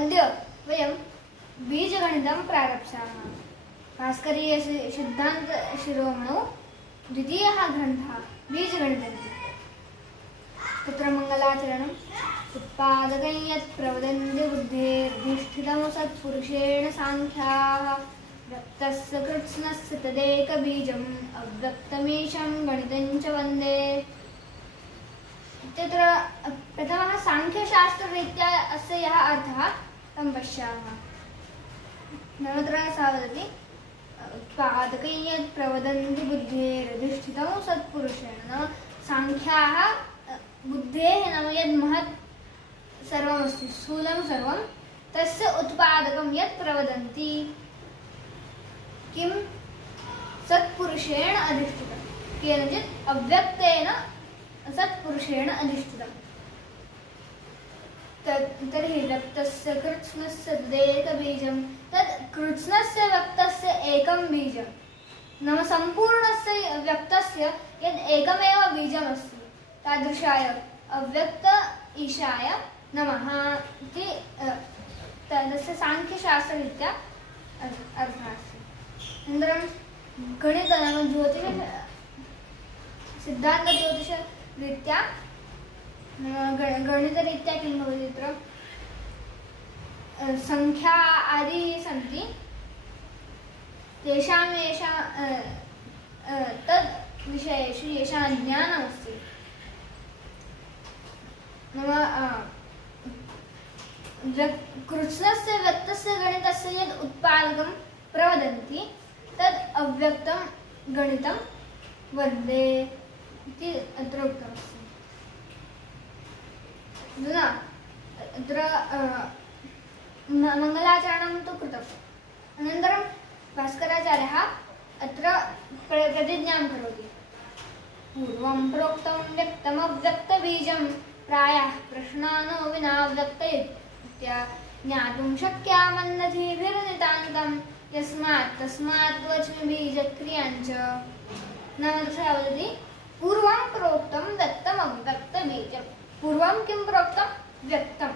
अद्य वयं बीजगणितं प्रारप्स्यामः। भास्करीय सिद्धान्तशिरोमणौ द्वितीयः ग्रन्थः बीजगणितम्। तत्र मङ्गलाचरणम्। उत्पादकं यत् प्रवदन्ति बुद्धेर्धिष्ठितं सत्पुरुषेण साङ्ख्याः व्यक्तस्य कृत्स्नस्य तदेकबीजम् अव्यक्तमीशं गणितं च वन्दे। तत्र प्रथमः साङ्ख्यशास्त्ररीत्या अस्य यः अर्थः तं पश्यामः। तत्र सः वदति उत्पादकं यत् प्रवदन्ति बुद्धेरधिष्ठितं सत्पुरुषेण। नाम साङ्ख्याः बुद्धेः नाम यद् महत् सर्वमस्ति स्थूलं सर्वं तस्य उत्पादकं यत् प्रवदन्ति किं सत्पुरुषेण अधिष्ठितं, केनचित् अव्यक्तेन सत्पुरुषेण अधिष्ठितं। तर्हि व्यक्तस्य कृत्स्नस्य तदेकबीजं, तत् कृत्स्नस्य व्यक्तस्य एकं बीजं नाम सम्पूर्णस्य व्यक्तस्य यद् एकमेव बीजमस्ति तादृशाय अव्यक्त ईशाय नमः इति तस्य साङ्ख्यशास्त्ररीत्या अर्थः अस्ति। अनन्तरं गणित नाम ज्योतिष सिद्धान्तज्योतिषरीत्या गणितरीत्या किं भवति तत्र संख्या आदि सन्ति तेषां तद् विषयेषु येषां ज्ञानमस्ति नाम कृत्स्नस्य व्यक्तस्य गणितस्य यद् उत्पादकं प्रवदन्ति तद् अव्यक्तं गणितं वन्दे इति अत्र उक्तमस्ति। अधुना अत्र मङ्गलाचरणं तु कृतम्। अनन्तरं भास्कराचार्यः अत्र प्रतिज्ञां करोति। पूर्वं प्रोक्तं व्यक्तमव्यक्तबीजं प्रायः प्रश्नानो विना व्यक्तयित्या ज्ञातुं शक्या मन्दधिभिर्नितान्तं यस्मात् तस्मात् वच्मिबीजक्रियाञ्च। नाम तथा वदति पूर्वं प्रोक्तं व्यक्तमव्यक्तबीजं। पूर्वं किं प्रोक्तं? व्यक्तं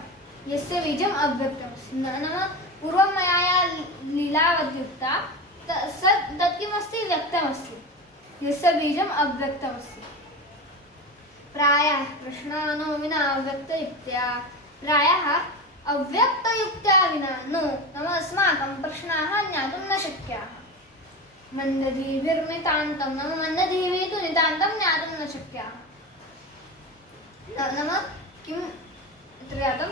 यस्य बीजम् अव्यक्तमस्ति। नाम पूर्वं मया या लीलावद्युक्ता तत् किमस्ति? व्यक्तमस्ति यस्य बीजम् अव्यक्तमस्ति। प्रायः प्रश्नानो विना अव्यक्तयुक्त्या, प्रायः अव्यक्तयुक्त्या विना नो नाम अस्माकं प्रश्नाः ज्ञातुं न शक्याः। मन्दधिभिर्नितान्तं नाम मन्दधिभिः तु नितान्तं ज्ञातुं न शक्याः। नाम किं तत्र जातं?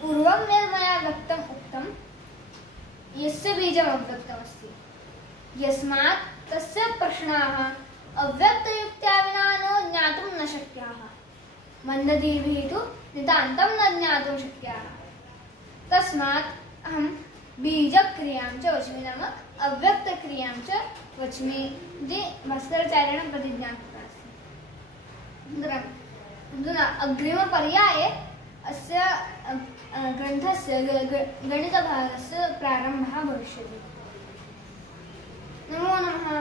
पूर्वं यद् मया व्यक्तम् उक्तं यस्य बीजम् अव्यक्तमस्ति यस्मात् तस्य प्रश्नाः अव्यक्तयुक्त्या विना नो ज्ञातुं न शक्याः। मन्दधिभिः तु नितान्तं न ज्ञातुं शक्याः। तस्मात् अहं बीजक्रियां च वच्मि नाम अव्यक्तक्रियां च वच्मि इति भास्कराचार्येण प्रतिज्ञा कृता अस्ति। अधुना अग्रिमपर्याये अस्य ग्रन्थस्य गणितभागस्य प्रारम्भः भविष्यति। नमो नमः।